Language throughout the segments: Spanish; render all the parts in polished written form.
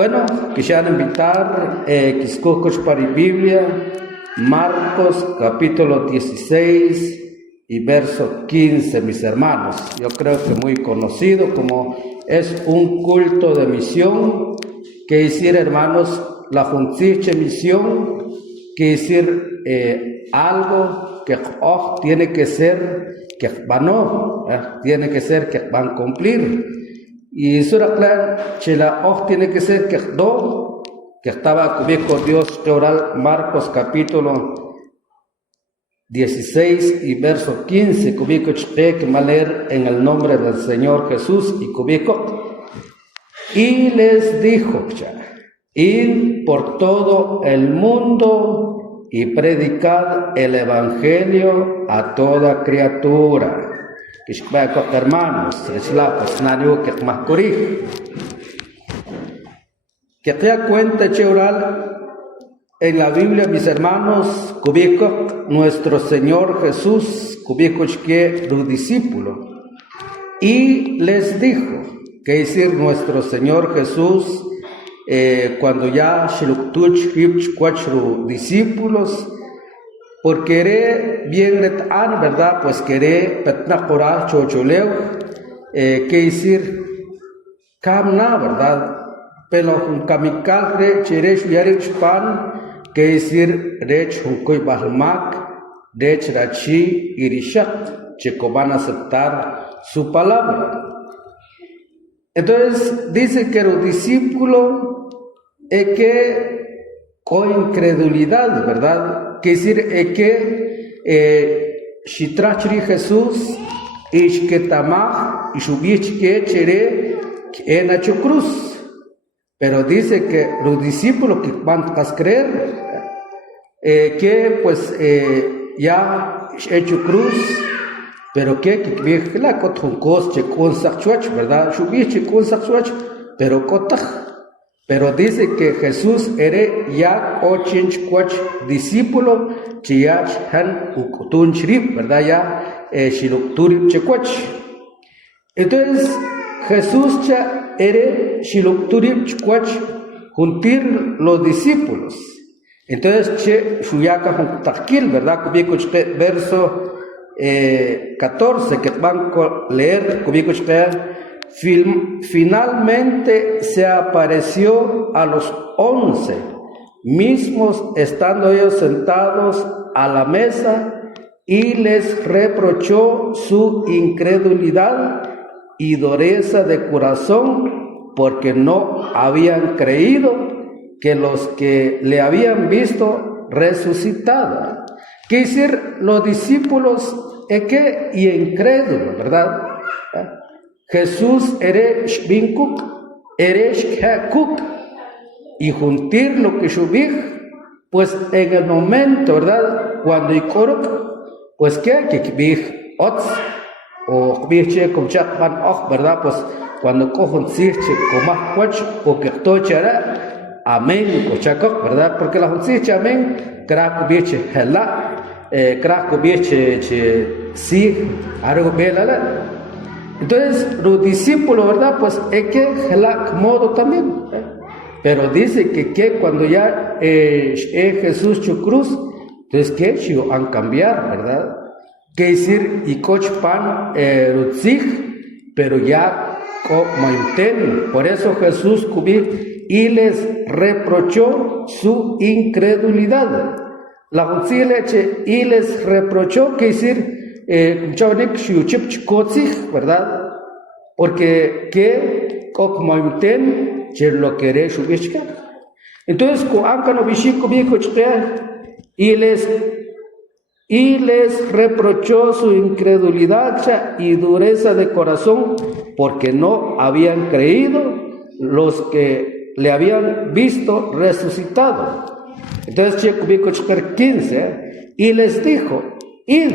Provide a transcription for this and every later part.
Bueno, quisiera invitar que escuches para la Biblia, Marcos capítulo 16 y verso 15, mis hermanos. Yo creo que muy conocido como es un culto de misión, que decir, hermanos, la función misión, que decir algo que tiene que ser, que tiene que ser, que van a cumplir. Y sura clara, chela tiene que ser que estaba cubierto Dios oral. Marcos capítulo 16 y verso 15, cubierto que va a leer en el nombre del Señor Jesús y cubierto. Y les dijo, id por todo el mundo y predicad el evangelio a toda criatura. Hermanos, que te da cuenta, Cheural, en la Biblia, mis hermanos, cubico nuestro Señor Jesús, cubico que los discípulos, y les dijo, que decir nuestro Señor Jesús, cuando ya cuatro discípulos, por querer bien ¿verdad? Pues querer petnacora chocholeo, que decir camna, ¿verdad? Pero un kamikal re cheresh yarich pan, que decir rech un koy bahmak, rech rachi irishat, checo van a aceptar su palabra. Entonces dice que los discípulos que con incredulidad, ¿verdad? Que decir que Shitrachri Jesús Ishketamah y Shubich chere en la cruz. Pero dice que los discípulos que van a creer que pues ya hecho cruz, pero que la cotuncos che con sachwach, ¿verdad? Shubich con sachwach, pero kotaj. Pero dice que Jesús era ya 84 discípulos, chiach han ukutun shrif, ¿verdad? Ya shilukturip chekwach. Entonces Jesús ya era shilukturip chekwach juntir los discípulos. Entonces che shuyaka juntakil, ¿verdad? Kubico verso 14 que van a leer, kubico finalmente se apareció a los 11 mismos, estando ellos sentados a la mesa, y les reprochó su incredulidad y dureza de corazón, porque no habían creído que los que le habían visto resucitado. ¿Qué decir? Los discípulos que y incrédulos, ¿verdad? Jesús eres binkuk, eres kuk, y juntir lo que subir, pues en el momento, ¿verdad? Cuando ikorok, pues que big ots, o biche con chakman och, ¿verdad? Pues cuando cojon sirche comach coch, o que tochara, amén, cochakok, ¿verdad? Porque la sirche amén, crack biche hela, crack biche si, algo belala. Entonces, los discípulos, ¿verdad? Pues es que el modo también. Pero dice que cuando ya Jesús chu cruz, entonces que han cambiar, ¿verdad? Que decir, y coch pan rutzig, pero ya como por eso Jesús cubí y les reprochó su incredulidad. La leche y les reprochó, que decir, ¿verdad? Porque que como lo querés subir. Entonces y les reprochó su incredulidad y dureza de corazón, porque no habían creído los que le habían visto resucitado. Entonces 15 y les dijo, id.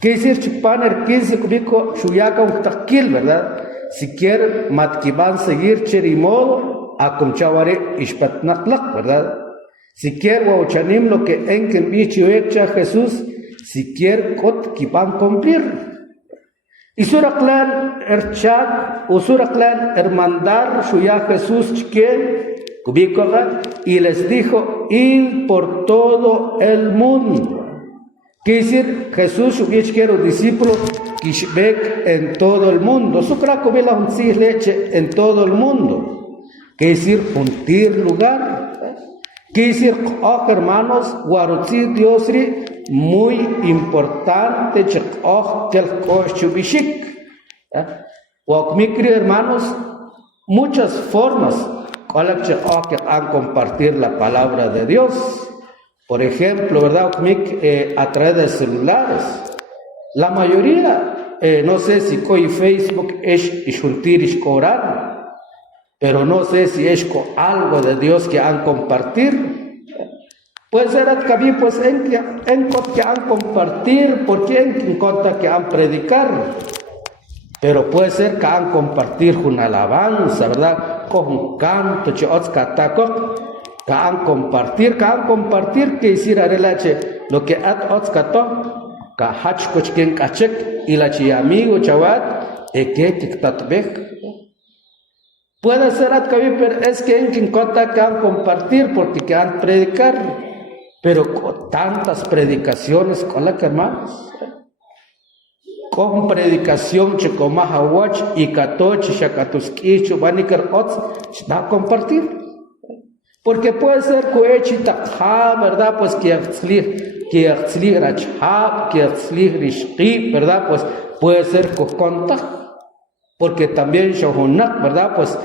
¿Qué decir chupaner 15 cubico shuyaka un taquil, verdad? Si quieren matkiban seguir cherimodo a comchavare ishpatnaklak, ¿verdad? Si quieren wauchanim lo que enken bicho echa Jesús, si quieren kot kiban cumplir. Y suraklan chat, o suraklan mandar suya Jesús chique, y les dijo, id por todo el mundo. Quiere decir, Jesús hubiera los discípulos que en todo el mundo. Su craco ve la leche en todo el mundo. Quiere decir, juntir lugar. Quiere decir, oh hermanos, guarutzi diosri, muy importante, oh que el cochubishik. O mi queridos hermanos, muchas formas que han compartir la palabra de Dios. Por ejemplo, ¿verdad? A través de celulares. La mayoría, no sé si con Facebook es juntir y orar, pero no sé si es con algo de Dios que han compartir. Puede ser que pues en que han compartir, porque en contra que han predicar. Pero puede ser que han compartir una alabanza, ¿verdad? Con un canto, que han compartir, que decir arelache, lo que at otskato, que hachkochken kachek, y la chi amigo chavat, que tiktatbek. Puede ser pero es que en conta que han compartir, porque que han predicar, pero con tantas predicaciones, con la que hermanos, con predicación, checomahawach, y katoch, shakatuskicho, vanikar ots, va a compartir. Porque puede ser cohechita, ¿verdad? Pues que ¿verdad? Pues puede ser coconta, porque también shohunak, ¿verdad? Pues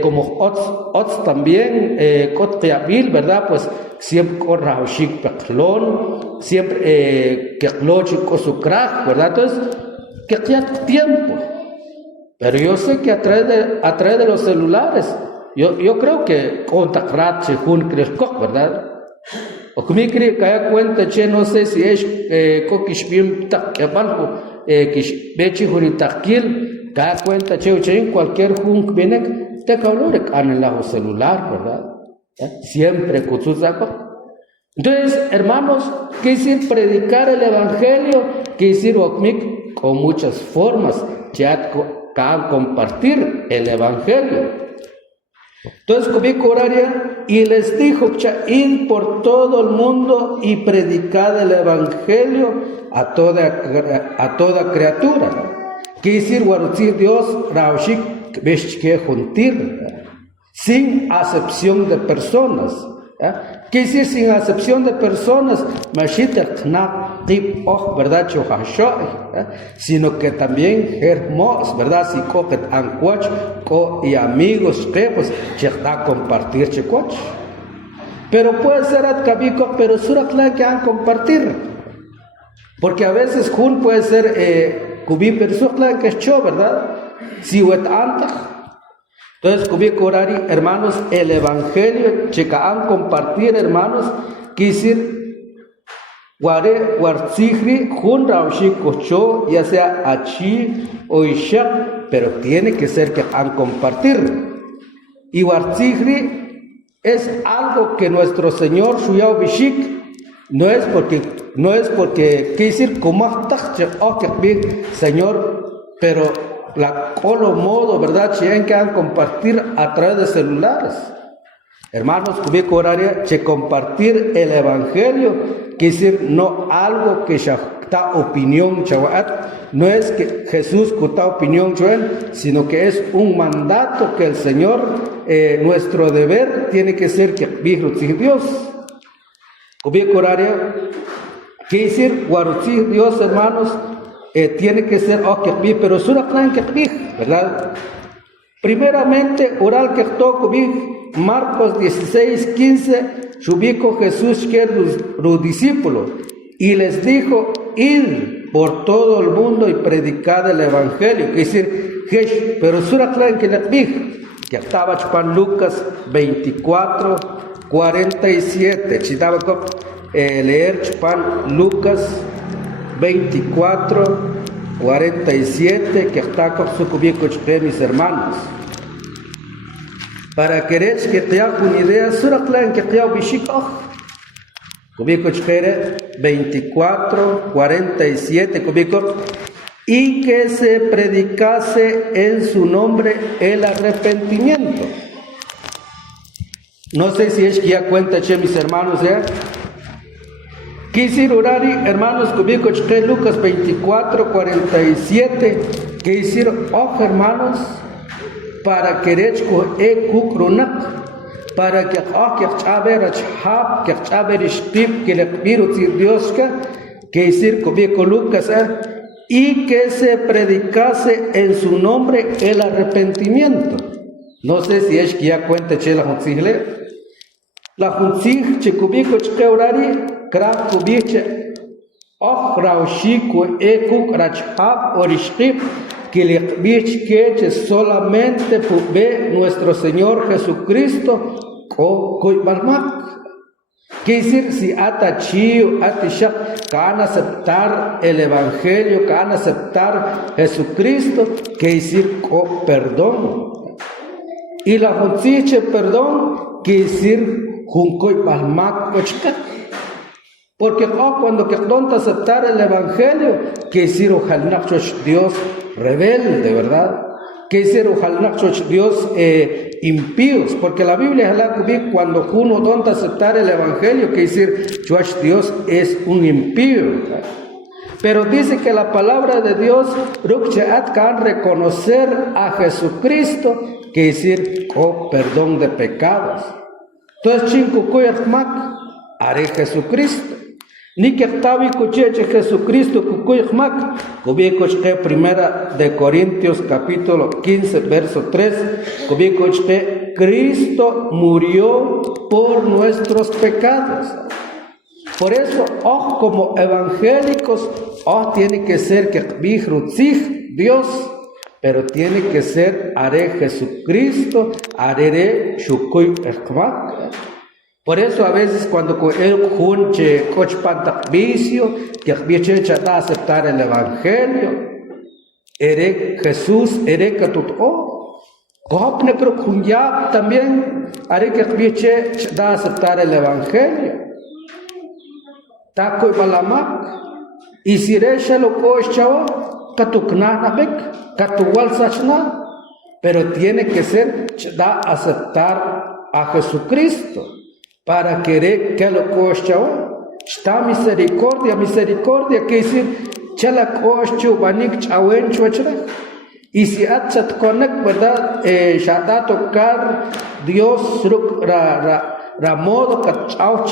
como ots también, kotqiabil, ¿verdad? Pues siempre corraushik peklon, siempre keklochik kosukraj, ¿verdad? Entonces, que ya tiempo. Pero yo sé que a través de los celulares, yo creo que contactar se ¿verdad? O que me cree que haya cuenta, no sé si es coquishbim taquebalco, quishbechi juritaquil, que haya cuenta, en cualquier jun viene, te calore en el celular, ¿verdad? Siempre con sus acuerdos. Entonces, hermanos, ¿qué decir predicar el evangelio? ¿Qué decir con muchas formas ya compartir el evangelio? Entonces comió oraria y les dijo, id por todo el mundo y predicad el evangelio a toda criatura. Quiere decir, guarutzir Dios, raushik, beshke juntir, sin acepción de personas. Quiere decir, sin acepción de personas, ¿verdad? Sino que también hermos, ¿verdad? Si coget ancuach y amigos que pues da compartir chicoch. Pero puede ser atcabico, pero surakla que han compartir. Porque a veces jun puede ser cubí pero surakla que es cho, ¿verdad? Si wet antach. Entonces, cubíco orari, hermanos, el evangelio, checaán compartir, hermanos, quisir, guartzigri, jun raushi cocho, ya sea achi o ishak, pero tiene que ser que han compartir. Y guartzigri es algo que nuestro Señor Shuyao Bishik, no es porque, quisir, como Señor, pero la colo modo, ¿verdad? Tienen que compartir a través de celulares. Hermanos, cubico horaria, compartir el evangelio, quiere decir, no algo que está opinión, no es que Jesús está opinión, sino que es un mandato que el Señor, nuestro deber, tiene que ser que Dios. Cubico horaria, quiere decir, guaruchi Dios, hermanos, tiene que ser pero sura plan que ¿verdad? Primeramente, oral que toco Marcos 16:15, subico Jesús que los discípulos y les dijo, id por todo el mundo y predicad el evangelio, que decir, pero sura plan que estaba chupan Lucas 24:47, chitaba leer chupan Lucas 24:47, que está con su cubico mis hermanos. Para querer que te haga una idea, sura clan que te haga bishikoch. Cubico 24:47, cubico. y que se predicase en su nombre el arrepentimiento. No sé si es que ya cuenta, che, mis hermanos, ¿ya? Quisiera orar, hermanos, conmigo, Lucas 24, 47, que hicieron, hermanos, para que rechco kukrunak, para que chaber achhab, que chaber ishtip, que le pido Dios que hicieron conmigo Lucas, y que se predicase en su nombre el arrepentimiento. No sé si es que ya cuenta, che, la junzigle. La junzig, che, conmigo, che, orari, krak kubiche raushiko ekuk rachhab orishkip que le que solamente ve nuestro Señor Jesucristo balmak. Quiere decir, si atachio atishak van a aceptar el evangelio, van a aceptar Jesucristo, quiere decir perdón. Y la junziche perdón quiere decir junkoy balmak ochkat. Porque cuando que tonta aceptar el evangelio, que decir ojalá Dios rebelde, ¿verdad? Que decir ojalá Dios impíos, porque la Biblia es cuando uno tonta aceptar el evangelio, que decir Dios es un impío, ¿verdad? Pero dice que la palabra de Dios can reconocer a Jesucristo, que decir perdón de pecados. Entonces chinko koyakmak haré Jesucristo. Ni que tabi cocheche Jesucristo kukuymak, cobicoche primera de Corintios capítulo 15 verso 3, cobicoche Cristo murió por nuestros pecados. Por eso, como evangélicos, tiene que ser que bijrutzig Dios, pero tiene que ser haré Jesucristo, haré shukuy ekmak. Por eso a veces cuando el junche coch vicio, que viche chata aceptar el evangelio, ere Jesús, ere katut copne creo que también haré que viche chata aceptar el evangelio. Taco y balamak, y si resha lo coch chavo, katukna bek, katuwal sachna, pero tiene que ser chata aceptar a Jesucristo. Para querer que lo coche, está misericordia, que decir, chala coche, banik chawen chuachra. Y si achat connect, ¿verdad? Shata tocar Dios, modo que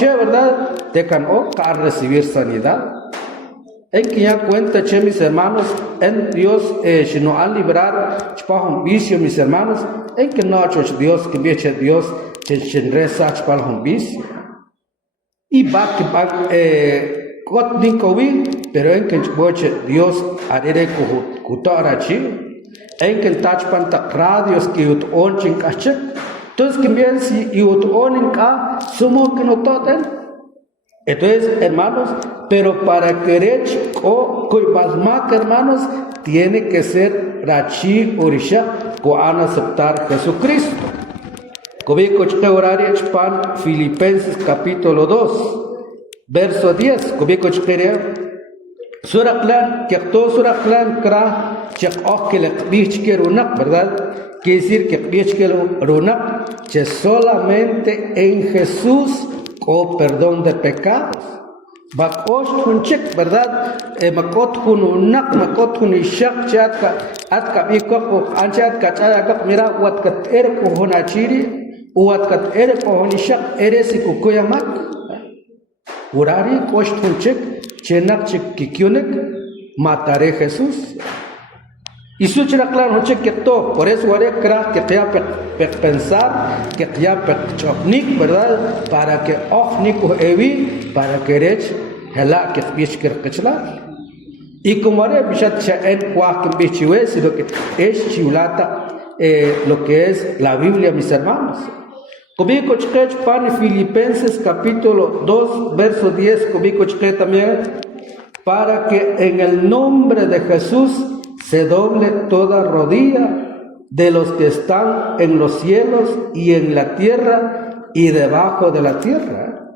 ¿verdad? Te can recibir sanidad. En que ya cuenta, che, mis hermanos, en Dios, si no han librar, un vicio, mis hermanos, en que no, Dios, que viene Dios, y pero en que Dios haré kutarachi, en que el tachpan radios que utonchin kachek, entonces que bien si utonin ka sumo que no toten. Entonces, hermanos, pero para querer koibasmak, hermanos, tiene que ser rachi orisha ko an aceptar Jesucristo. Filipenses capítulo 2, verso 10. Suraklan, que todo Suraklan kra, que le bichke runak, ¿verdad? Quiere decir que bichke runak, que solamente en Jesús perdón de pecados. Bakos hunchek, ¿verdad? Makot hununak, makot hunishak, chatka, atka bikok, anchatka, chatka, mira, watkat erko hunachiri. Uatkat ere kohonishak ere sikukoyamak urari koshtunchek chenak chikikyunek mataré Jesús y su chraklan honchek que todo por eso haré crack que te pensar que ya choknik, ¿verdad? Para que ochniku evi para que rech hela que bishker kachla y como haré bishat en cuac bichiwe sino que es chiulata lo que es la Biblia, mis hermanos. Filipenses capítulo 2 verso 10 también, para que en el nombre de Jesús se doble toda rodilla de los que están en los cielos y en la tierra y debajo de la tierra.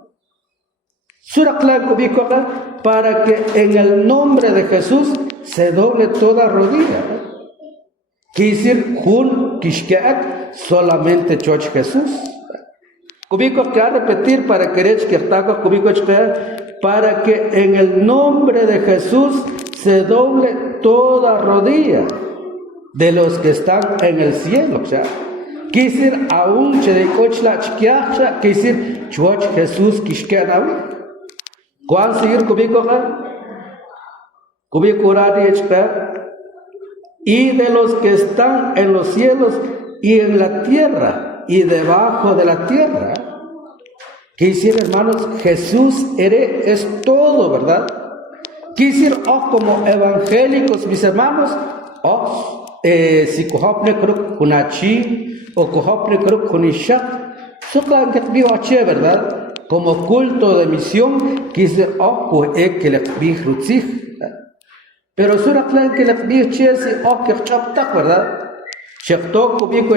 Para que en el nombre de Jesús se doble toda rodilla. Quiere decir, Jun Kishkeak, solamente Choch Jesús. Cubico que a repetir para que para que en el nombre de Jesús se doble toda rodilla de los que están en el cielo. O sea, quiere decir, aún quiere decir, Choch Jesús Kishkeak. ¿Cuál seguir Cubico? Y de los que están en los cielos y en la tierra y debajo de la tierra. ¿Qué decir, hermanos? Jesús es todo, ¿verdad? ¿Qué decir, como evangélicos, mis hermanos? Si cojopne cruk kunachi o cojopne cruk kunishak, ¿verdad? Como culto de misión, que decir, que le pero sura claro que la biche si que chapta, ¿verdad? Chapto kubico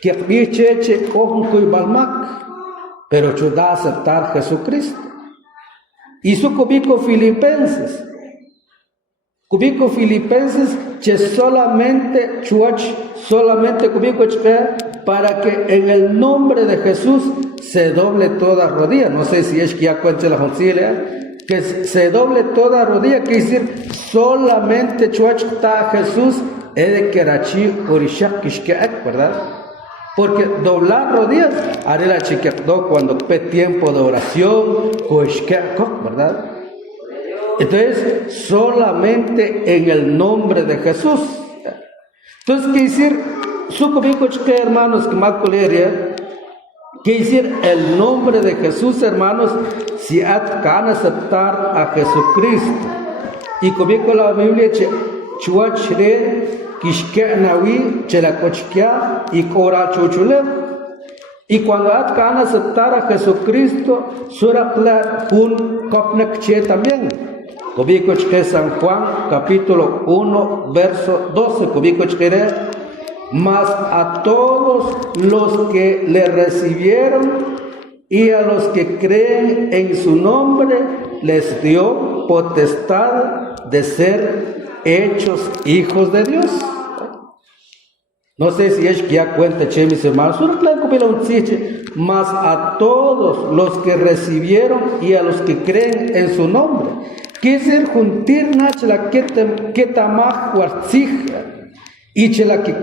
que biche kuy balmak, pero chuda aceptar Jesucristo. Y su kubico Filipenses che solamente kubico para que en el nombre de Jesús se doble toda rodilla. No sé si es que ya cuente la concilia. Que se doble toda rodilla, quiere decir, solamente chuachta Jesús es de Kerachi Orishak Kishkeak, ¿verdad? Porque doblar rodillas, haré la chiquetó cuando pe tiempo de oración, ¿verdad? Entonces, solamente en el nombre de Jesús. Entonces, quiere decir, su comico hermanos, que más coleria, quiere decir, el nombre de Jesús, hermanos, si van a aceptar a Jesucristo. Y como la Biblia, chuachre, kishkenawi, chelacochkia y cora chuchule. Y cuando van a aceptar a Jesucristo, surakla un kopnekche también. Kubico San Juan, capítulo 1, verso 12. Kubico mas a todos los que le recibieron y a los que creen en su nombre les dio potestad de ser hechos hijos de Dios. No sé si es que ya cuenta, mis hermanos, mas a todos los que recibieron y a los que creen en su nombre. Quiere decir, juntir la que tamaj huartzija. Y chela que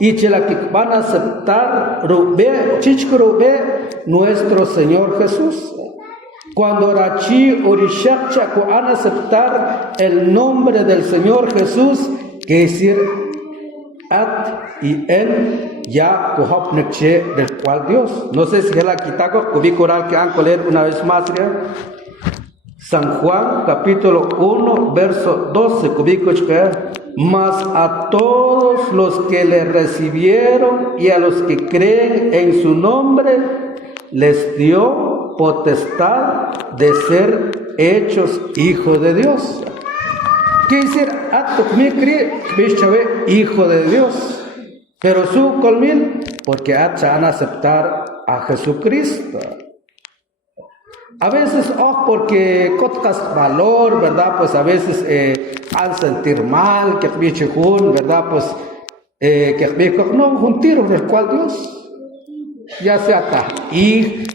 y chela que van a aceptar nuestro Señor Jesús. Cuando rachi orishakcha van a aceptar el nombre del Señor Jesús, que decir at y en ya kohopneche del cual Dios. No sé si es la quitaco cubicural que han leer una vez más. San Juan capítulo 1 verso 12 mas a todos los que le recibieron y a los que creen en su nombre les dio potestad de ser hechos hijos de Dios. ¿Qué decir? Hijo de Dios. Pero su colmil, porque van a aceptar a Jesucristo. A veces, porque cotcas valor, ¿verdad? Pues a veces al sentir mal, que ¿verdad? Pues que no, juntir el cual Dios, ya sea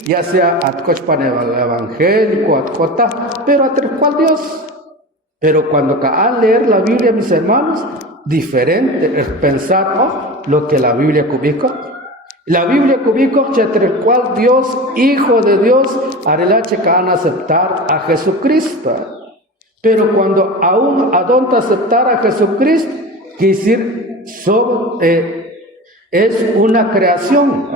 ya sea atcochpan evangélico, atcota, pero a el cual Dios. Pero cuando al leer la Biblia, mis hermanos, diferente es pensar lo que la Biblia cubica. La Biblia cubico, entre el cual Dios, Hijo de Dios, arelache que van a aceptar a Jesucristo. Pero cuando aún adonta aceptar a Jesucristo, quiere decir, es una creación.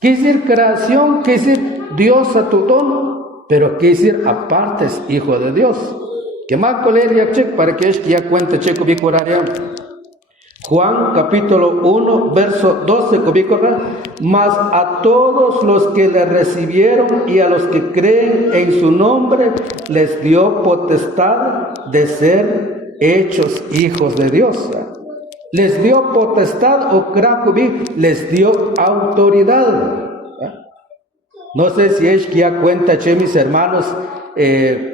Quiere decir creación, quiere decir Dios a tu don, pero quiere decir aparte es Hijo de Dios. Que más coleria check para que es que ya cuente checo bicoraria. Juan capítulo 1 verso 12 mas a todos los que le recibieron y a los que creen en su nombre les dio potestad de ser hechos hijos de Dios. Les dio potestad o krakubi, les dio autoridad. No sé si es que ya cuenta, mis hermanos,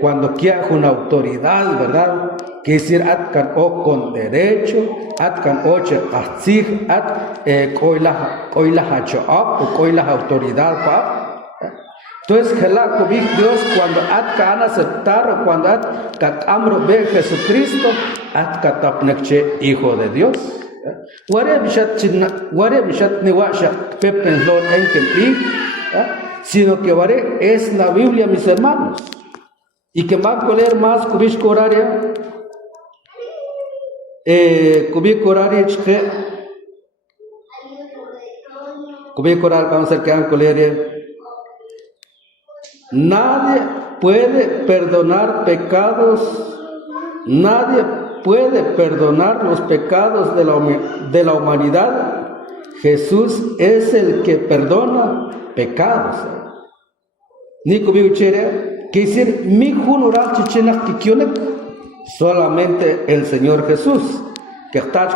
cuando quiera una autoridad, ¿verdad? Quiere decir, atkan o con derecho, atkan o che asig, koilah hachoap o koilah autoridad, entonces, Dios, cuando atkan aceptar o cuando atkan amro ve Jesucristo, atkan tapnekche hijo de Dios. Ware bishat ni washa pepen lon enken sino que Ware es la Biblia, mis hermanos. Y que más leer más kubish coraria, kubish corar, vamos a ver que han coleria. Nadie puede perdonar pecados, nadie puede perdonar los pecados de la humanidad. Jesús es el que perdona pecados. Nico Biuchere, que decir, mi junural chichenak kikionek, solamente el Señor Jesús. Que está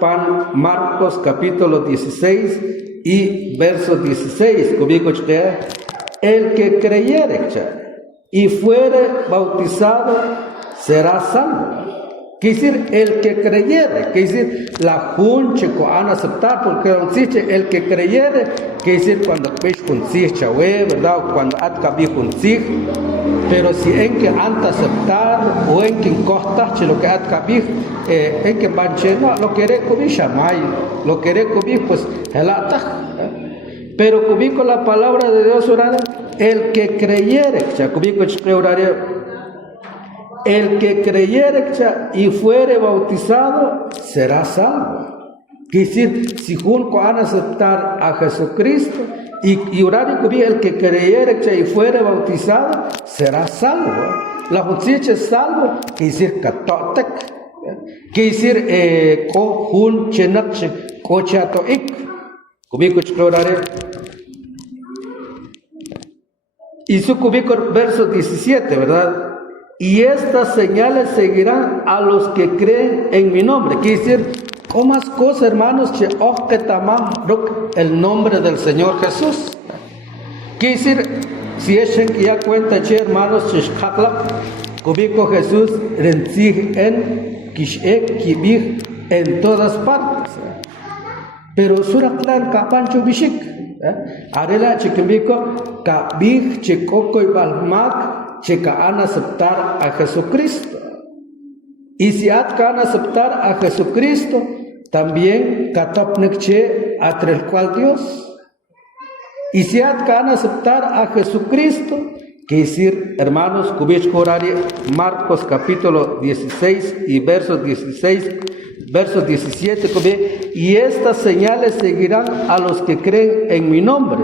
pan Marcos capítulo 16 y verso 16. El que creyere y fuere bautizado será salvo. Quiere decir, el que creyere, quiere decir, la junche que van a aceptar, porque el que creyere, quiere decir, cuando ves un chahue, ¿verdad? O cuando atcabi un pero si en que anta aceptar, o en que encostache lo que atcabi, en que banche, no, lo que recubí shamay, lo que recubí, pues, el ataj. Pero cubico la palabra de Dios orada, el que creyere, el que creyere y fuere bautizado será salvo. Quiere decir, si juntos van a aceptar a Jesucristo y orar y el que creyere y fuere bautizado será salvo. La justicia es salvo, quiere decir katotek, quiere decir kohun chenakche kochatoik. Y su cubículo, verso 17, ¿verdad? Y estas señales seguirán a los que creen en mi nombre. Quiere decir, ¿cómo cosas, hermanos? El nombre del Señor Jesús. Quiere decir, si echen que ya cuenta, hermanos, cubículo Jesús en todas partes. Pero suraklan kapancho bishik, arela chiquimbico kabig chicoco y balmak chican aceptar a Jesucristo. Y si atcan aceptar a Jesucristo, también katopnekche atre el cual Dios. Y si atcan aceptar a Jesucristo, quiere decir, hermanos, cubich corari, Marcos capítulo 16 y versos 16. Verso 17, y estas señales seguirán a los que creen en mi nombre.